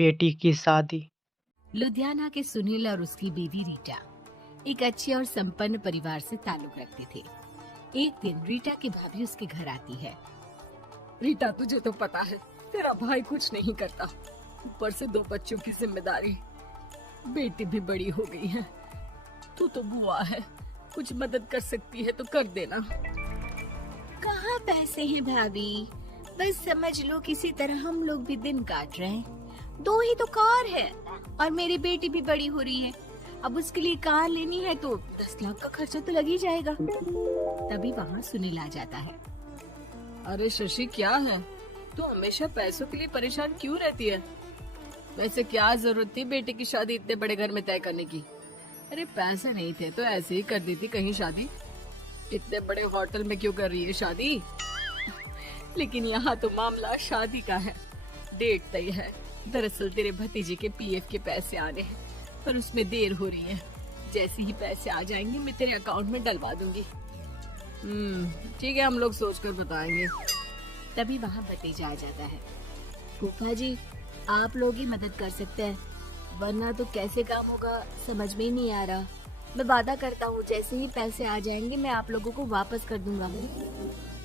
बेटी की शादी। लुधियाना के सुनील और उसकी बीवी रीटा एक अच्छे और संपन्न परिवार से ताल्लुक रखते थे। एक दिन रीटा की भाभी उसके घर आती है। रीटा, तुझे तो पता है तेरा भाई कुछ नहीं करता, ऊपर से 2 बच्चों की जिम्मेदारी, बेटी भी बड़ी हो गई है। तू तो बुआ है, कुछ मदद कर सकती है तो कर देना। कहाँ पैसे हैं भाभी, बस समझ लो किसी तरह हम लोग भी दिन काट रहे हैं। 2 ही तो कार है और मेरी बेटी भी बड़ी हो रही है। अब उसके लिए कार लेनी है तो 10 लाख का खर्चा तो लग ही जाएगा। तभी वहाँ सुनील आ जाता है। अरे शशि, क्या है, तू हमेशा पैसों के लिए परेशान क्यों रहती है? वैसे क्या जरूरत थी बेटी की शादी इतने बड़े घर में तय करने की? अरे पैसे नहीं थे तो ऐसे ही कर दी थी कहीं शादी। इतने बड़े होटल में क्यों कर रही है शादी? लेकिन यहाँ तो मामला शादी का है, डेट तय है। दरअसल तेरे भतीजे के पीएफ के पैसे आने हैं पर उसमें देर हो रही है। जैसे ही पैसे आ जाएंगे मैं तेरे अकाउंट में डलवा दूंगी। ठीक है, हम लोग सोचकर बताएंगे। तभी वहाँ भतीजा आ जाता है। फूफा जी, आप लोग ही मदद कर सकते हैं, वरना तो कैसे काम होगा समझ में ही नहीं आ रहा। मैं वादा करता हूँ जैसे ही पैसे आ जाएंगे मैं आप लोगों को वापस कर दूंगा।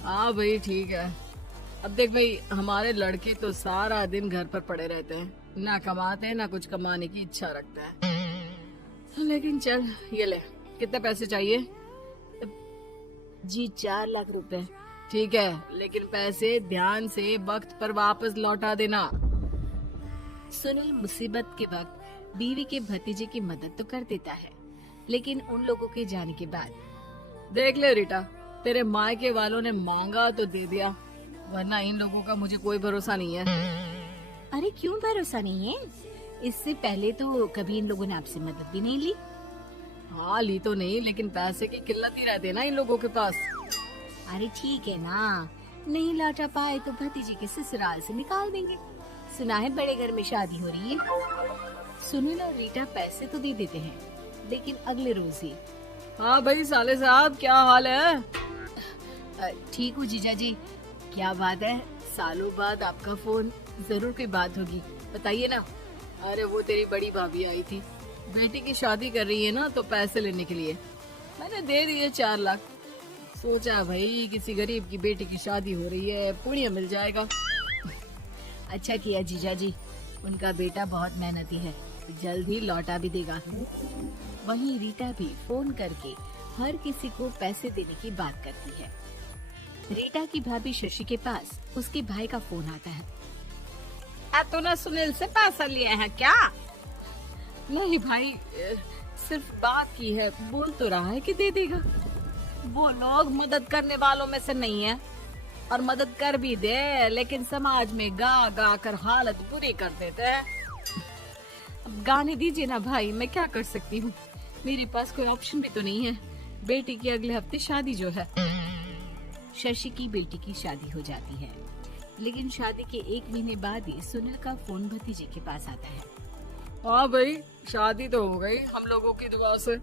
हाँ भाई, ठीक है। अब देख भाई, हमारे लड़के तो सारा दिन घर पर पड़े रहते हैं, ना कमाते हैं ना कुछ कमाने की इच्छा रखते हैं। लेकिन चल, ये ले, कितने पैसे चाहिए? जी 4 लाख रुपए। ठीक है, लेकिन पैसे ध्यान से वक्त पर वापस लौटा देना। सुनील मुसीबत के वक्त बीवी के भतीजे की मदद तो कर देता है, लेकिन उन लोगों के जाने के बाद देख ले रीटा, तेरे मायके वालों ने मांगा तो दे दिया, वरना इन लोगों का मुझे कोई भरोसा नहीं है। अरे क्यों भरोसा नहीं है? इससे पहले तो कभी इन लोगों ने आपसे मदद भी नहीं ली। हाँ, ली तो नहीं, लेकिन पैसे की किल्लत ही रहती है ना इन लोगों के पास। अरे ठीक है ना, नहीं लौटा पाए तो भतीजे के ससुराल से निकाल देंगे। सुना है बड़े घर में शादी हो रही है। सुनील और रीटा पैसे तो दे देते हैं, लेकिन अगले रोज ही। हाँ भाई साले साहब, क्या हाल है? ठीक हूँ जीजा जी। क्या बात है, सालों बाद आपका फोन, जरूर कोई बात होगी, बताइए ना। अरे वो तेरी बड़ी भाभी आई थी, बेटी की शादी कर रही है ना, तो पैसे लेने के लिए मैंने दे दिए 4 लाख। सोचा भाई किसी गरीब की बेटी की शादी हो रही है, पुण्य मिल जाएगा। अच्छा किया जीजा जी, उनका बेटा बहुत मेहनती है, जल्द ही लौटा भी देगा। वहीं रीटा भी फोन करके हर किसी को पैसे देने की बात करती है। रीटा की भाभी शशि के पास उसके भाई का फोन आता है। तूने सुनील से पैसा लिया है क्या? नहीं भाई, सिर्फ बात की है, बोल तो रहा है कि दे देगा। वो लोग मदद करने वालों में से नहीं है, और मदद कर भी दे लेकिन समाज में गा गा कर हालत बुरी कर देते हैं। अब गाने दीजिए ना भाई, मैं क्या कर सकती हूँ, मेरे पास कोई ऑप्शन भी तो नहीं है। बेटी की अगले हफ्ते शादी जो है। शशि की बेटी की शादी हो जाती है, लेकिन शादी के 1 महीने बाद ही सुनील का फोन भतीजे के पास आता है। हाँ भाई, शादी तो हो गई हम लोगों की दुआ से।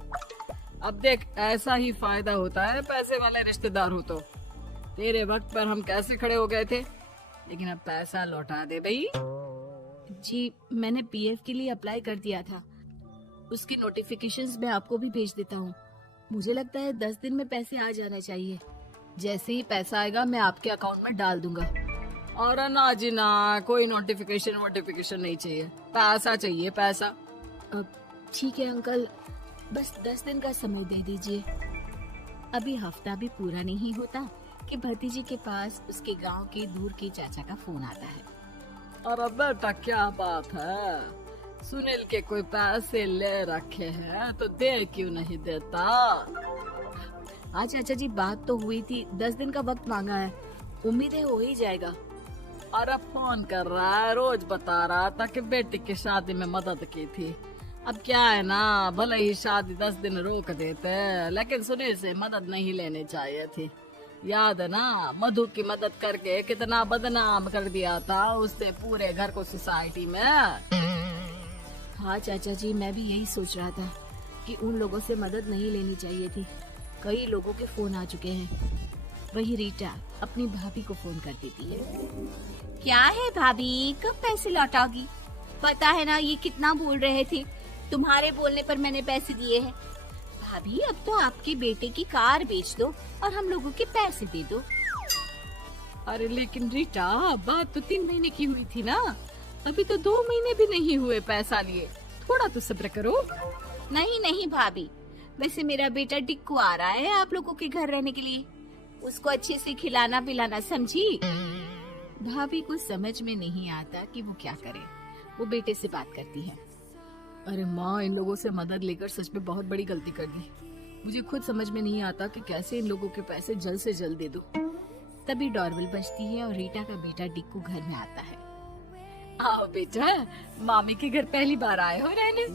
अब देख, ऐसा ही फायदा होता है पैसे वाले रिश्तेदार हो तो। तेरे वक्त पर हम कैसे खड़े हो गए थे, लेकिन अब पैसा लौटा दे भाई। जी, मैंने पीएफ के लिए अप्लाई कर दिया था, उसकी नोटिफिकेशंस मैं आपको भी भेज देता हूँ। मुझे लगता है 10 दिन में पैसे आ जाना चाहिए। जैसे ही पैसा आएगा मैं आपके अकाउंट में डाल दूंगा। और ना जी ना, कोई नोटिफिकेशन नहीं चाहिए, पैसा चाहिए, पैसा। अब ठीक है अंकल, बस 10 दिन का समय दे दीजिए। अभी हफ्ता भी पूरा नहीं होता कि भतीजे के पास उसके गांव के दूर के चाचा का फोन आता है। अरे बेटा, क्या बात है, सुनील के कोई पैसे ले रखे हैं तो दे क्यों नहीं देता? हाँ चाचा जी, बात तो हुई थी, 10 दिन का वक्त मांगा है, उम्मीद है हो ही जाएगा। अरे फोन कर रहा है, रोज बता रहा था कि बेटी की शादी में मदद की थी। अब क्या है ना, भले ही शादी 10 दिन रोक देते, लेकिन सुनील से मदद नहीं लेनी चाहिए थी। याद है ना, मधु की मदद करके कितना बदनाम कर दिया था उसने पूरे घर को सोसाइटी में। हाँ चाचा जी, मैं भी यही सोच रहा था कि उन लोगों से मदद नहीं लेनी चाहिए थी। कई लोगों के फोन आ चुके हैं। वही रीटा अपनी भाभी को फोन कर देती है। क्या है भाभी, कब पैसे लौटाओगी? पता है ना ये कितना बोल रहे थे, तुम्हारे बोलने पर मैंने पैसे दिए हैं। भाभी अब तो आपके बेटे की कार बेच दो और हम लोगों के पैसे दे दो। अरे लेकिन रीटा, बात तो 3 महीने की हुई थी ना, अभी तो 2 महीने भी नहीं हुए पैसा लिए, थोड़ा तो सब्र करो। नहीं नहीं भाभी, वैसे मेरा बेटा टिक्कू आ रहा है आप लोगों के घर रहने के लिए, उसको अच्छे से खिलाना पिलाना, समझी? भाभी को समझ में नहीं आता कि वो क्या करे। वो बेटे से बात करती है। अरे माँ, इन लोगों से मदद लेकर सच में बहुत बड़ी गलती कर दी। मुझे खुद समझ में नहीं आता कि कैसे इन लोगों के पैसे जल्द से जल्द दे दूं। तभी डोरबेल बजती है और रीटा का बेटा टिक्कू घर में आता है। आओ बेटा, मामी के घर पहली बार आए हो रहने।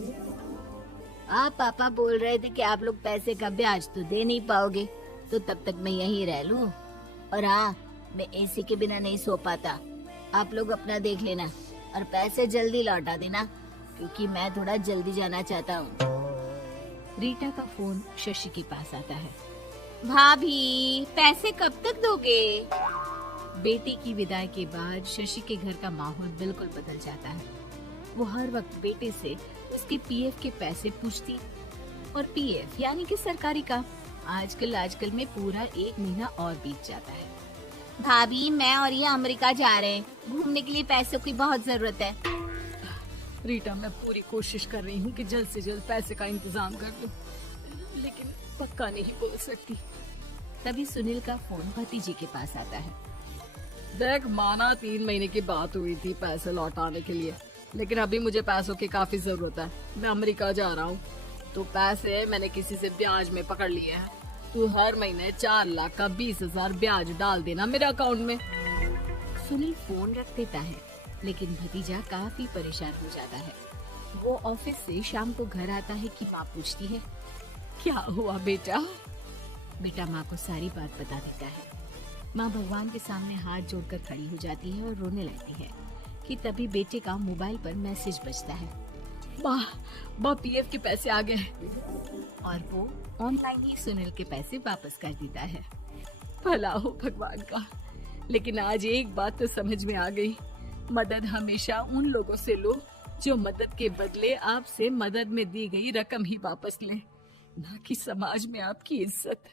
आप पापा बोल रहे थे कि आप लोग पैसे का ब्याज तो दे नहीं पाओगे, तो तब तक मैं यहीं रह लूं। और हाँ, मैं एसी के बिना नहीं सो पाता। आप लोग अपना देख लेना और पैसे जल्दी लौटा देना, क्योंकि मैं थोड़ा जल्दी जाना चाहता हूँ। रीटा का फोन शशि के पास आता है। भाभी, पैसे कब तक दोगे? बेटी की विदाई के बाद शशि के घर का माहौल बिल्कुल बदल जाता है। वो हर वक्त बेटे से उसके पीएफ के पैसे पूछती, और पीएफ यानी कि सरकारी काम। आजकल में पूरा 1 महीना और बीत जाता है। भाभी, मैं और ये अमेरिका जा रहे हैं, घूमने के लिए पैसों की बहुत जरूरत है। रीटा, मैं पूरी कोशिश कर रही हूँ कि जल्द से जल्द पैसे का इंतजाम कर दूं, लेकिन पक्का नहीं बोल सकती। तभी सुनील का फोन भतीजे के पास आता है। देख, माना 3 महीने की बात हुई थी पैसे लौटाने के लिए, लेकिन अभी मुझे पैसों की काफी जरूरत है। मैं अमेरिका जा रहा हूँ, तो पैसे मैंने किसी से ब्याज में पकड़ लिए हैं। तू हर महीने 4 लाख का 20,000 ब्याज डाल देना मेरे अकाउंट में। सुनील फोन रख देता है, लेकिन भतीजा काफी परेशान हो जाता है। वो ऑफिस से शाम को घर आता है कि माँ पूछती है, क्या हुआ बेटा? बेटा माँ को सारी बात बता देता है। माँ भगवान के सामने हाथ जोड़कर खड़ी हो जाती है और रोने लगती है कि तभी बेटे का मोबाइल पर मैसेज बजता है। माँ, पीएफ के पैसे आ गए। और वो ऑनलाइन ही सुनील के पैसे वापस कर देता है। भला हो भगवान का। लेकिन आज एक बात तो समझ में आ गई, मदद हमेशा उन लोगों से लो जो मदद के बदले आपसे मदद में दी गई रकम ही वापस लें, ना कि समाज में आपकी इज्जत।